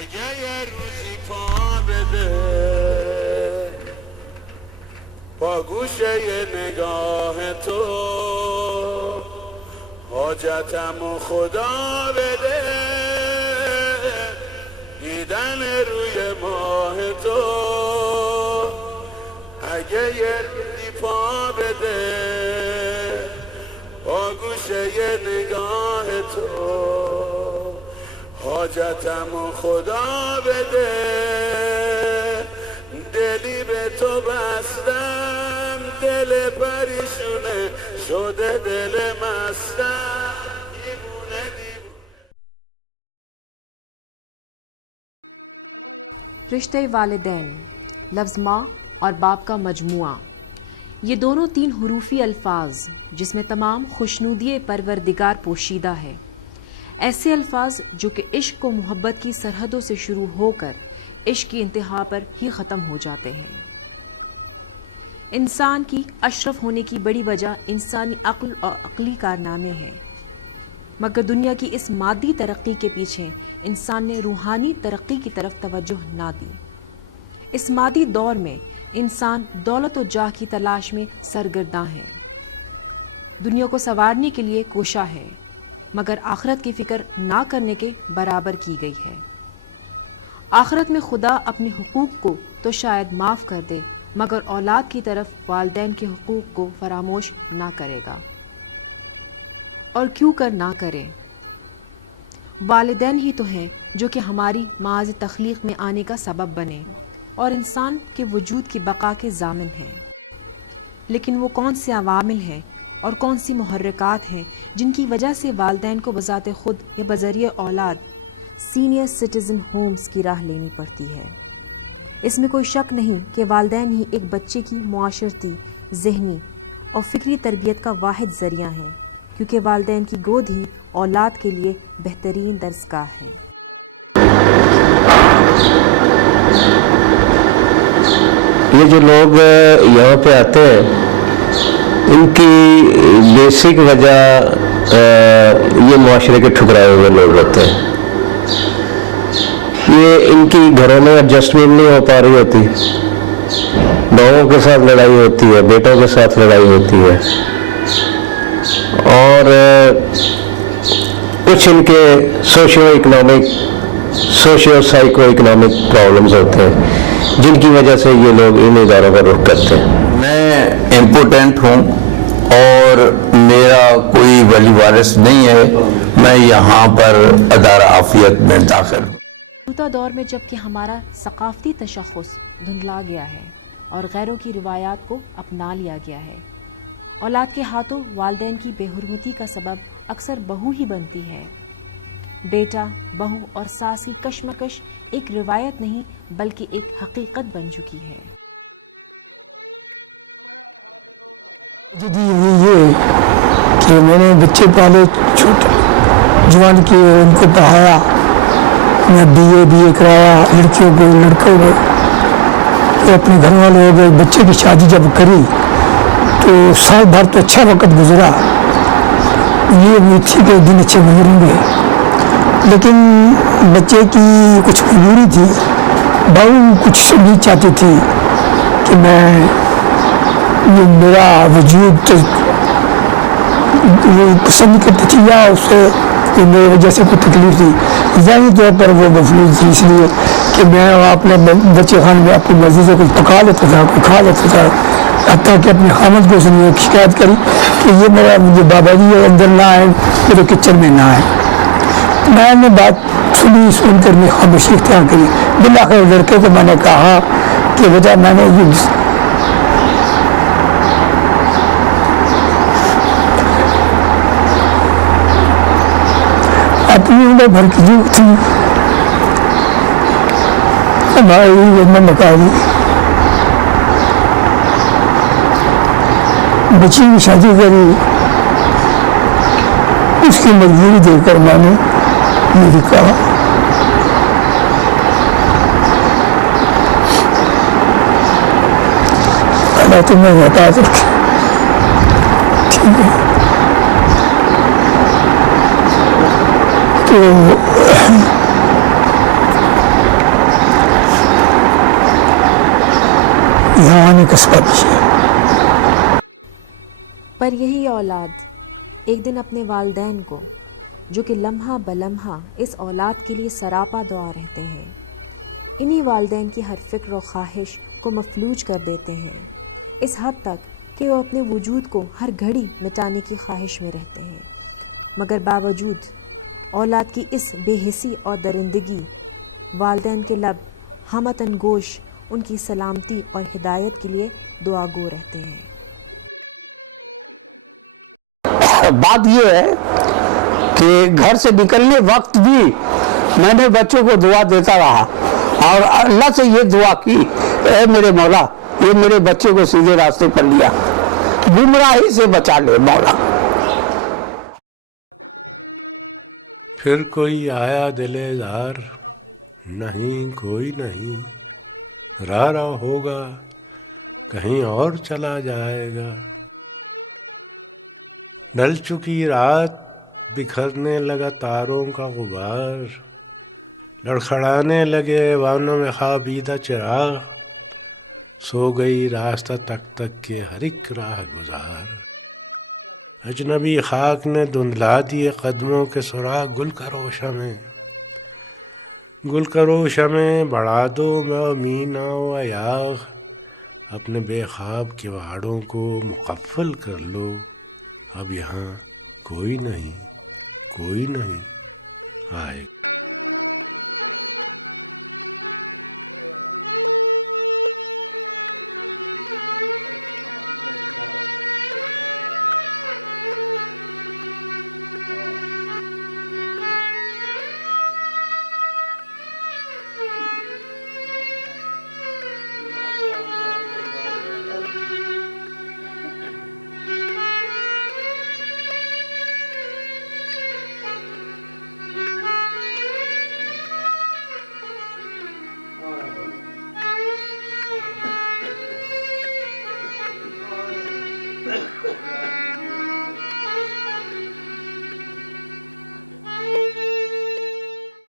اگه یه روزی پا بده با گوشه نگاه تو حاجتم و خدا بده دیدن روی ماه تو اگه یه روزی پا بده با گوشه نگاه تو حاجتم و خدا بده دلی به تو بستم دل پریشونه شده دل مستم دیوونه रिश्ते वालिदैन लफ्ज़ माँ और बाप का मजमुआ, ये दोनों 3 हरूफी अल्फाज जिसमें तमाम खुशनुदी परवरदिगार पोशीदा है। ऐसे अल्फाज जो कि इश्क को मोहब्बत की सरहदों से शुरू होकर इश्क की इंतहा पर ही ख़त्म हो जाते हैं। इंसान की अशरफ होने की बड़ी वजह इंसानी अक्ल और अक्ली कारनामे हैं, मगर दुनिया की इस मादी तरक्की के पीछे इंसान ने रूहानी तरक्की की तरफ तवज्जो ना दी। इस मादी दौर में इंसान दौलत और जाह की तलाश में सरगर्दा है, दुनिया को संवारने के लिए कोशा है, मगर आखिरत की फ़िक्र ना करने के बराबर की गई है। आखिरत में खुदा अपने हुकूक को तो शायद माफ़ कर दे, मगर औलाद की तरफ वालिदैन के हुकूक को फरामोश ना करेगा। और क्यों कर ना करें, वालिदैन ही तो हैं जो कि हमारी माज़ तख्लीक में आने का सबब बने और इंसान के वजूद की बका के ज़ामिन हैं। लेकिन वो कौन से अवामिल हैं और कौन सी मुहर्रिकात हैं जिनकी वजह से वालिदैन को बज़ाते ख़ुद या बज़रिए औलाद सीनियर सिटीज़न होम्स की राह लेनी पड़ती है। इसमें कोई शक नहीं कि वालिदैन ही एक बच्चे की मुआशरती, ज़हनी और फ़िक्री तरबियत का वाहिद ज़रिया है, क्योंकि वालिदैन की गोद ही औलाद के लिए बेहतरीन दरसगाह है। मौजूदा दौर में जबकि हमारा सकाफ़ती तशख़्ख़ुस धुंधला गया है और गैरों की रिवायात को अपना लिया गया है, औलाद के हाथों वालिदैन की बेहुरमती का सबब अक्सर बहू ही बनती है। बेटा, बहू और सास की कशमकश एक रिवायत नहीं बल्कि एक हकीकत बन चुकी है। पर यही औलाद एक दिन अपने वालिदैन को, जो कि लम्हा बलम्हा इस औलाद के लिए सरापा दुआ रहते हैं, इन्हीं वालिदैन की हर फ़िक्र और ख्वाहिश को मफलूज कर देते हैं, इस हद तक कि वो अपने वजूद को हर घड़ी मिटाने की ख्वाहिश में रहते हैं। मगर बावजूद औलाद की इस बेहिसी और दरिंदगी, वालिदैन के लब हमतन गोश उनकी सलामती और हिदायत के लिए दुआगो रहते हैं। बात ये है कि घर से निकलने वक्त भी मैंने बच्चों को दुआ देता रहा और अल्लाह से ये दुआ की, ऐ मेरे मौला, ये मेरे बच्चे को सीधे रास्ते पर लिया, गुमराही से बचा ले मौला। फिर कोई आया दिलेदार, नहीं कोई नहीं, रारा होगा कहीं और चला जाएगा। ढल चुकी रात, बिखरने लगा तारों का गुबार, लड़खड़ाने लगे वानों में खाबीदा चिराग, सो गई रास्ता तक तक के हर एक राह गुजार। अजनबी खाक ने धुंधला दिए कदमों के सुराग, गुल करो शमे, गुल करो शमे, बढ़ा दो मीना व याग, अपने बेखाब के वाड़ों को मुकफ़्फ़ल कर लो, अब यहाँ कोई नहीं आए।